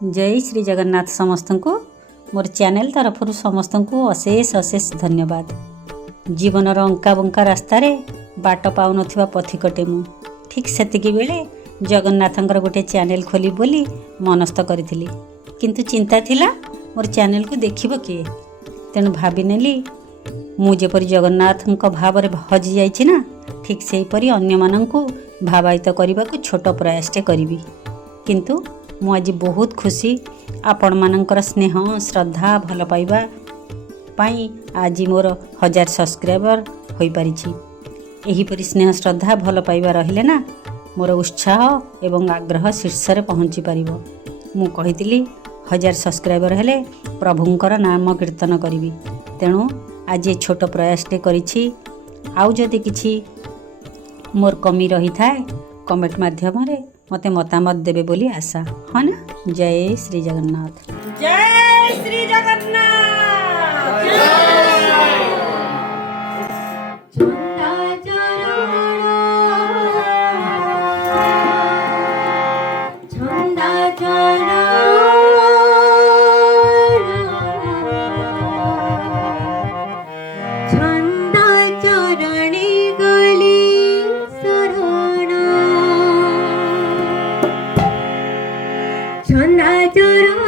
जय श्री जगन्नाथ समस्त को मोर चैनल तरफ समस्त को अशेष अशेष धन्यवाद। जीवनर अंका बंका रास्तार बाट पाउन पथिकटे मु ठीक सेतिकी बेले जगन्नाथंकर गोटे चैनल खोली बोली मनस्थ करी किंतु चिंता थिला मोर चैनल को देखिब किए तेणु भाविनेली मुझेपरी जगन्नाथ भाव हजि जाइछि ना ठीक से परी अन्य माननकु भावायित करने को छोट प्रयासटे करी किंतु मु आज बहुत खुशी आपण मानकर स्नेह श्रद्धा भल पाइबा पाई आज मोर 1000 सब्सक्राइबर हो पारिछि। एहीपरि स्नेह श्रद्धा भल पाइबा रहिले ना मोर उत्साह एवं आग्रह शीर्ष रे पहुँची पारिबो। मु कहितिली 1000 सब्सक्राइबर हेले प्रभुंकर नाम कीर्तन करिवि तेणु आज छोट प्रयासटे करिछि। आउ जदि किछि मोर कमी रही थाए कमेंट माध्यम रे मते मतामत देबे बोली आशा हाँ ना। जय श्री जगन्नाथ। जय श्री जगन्नाथ। छंदा चरण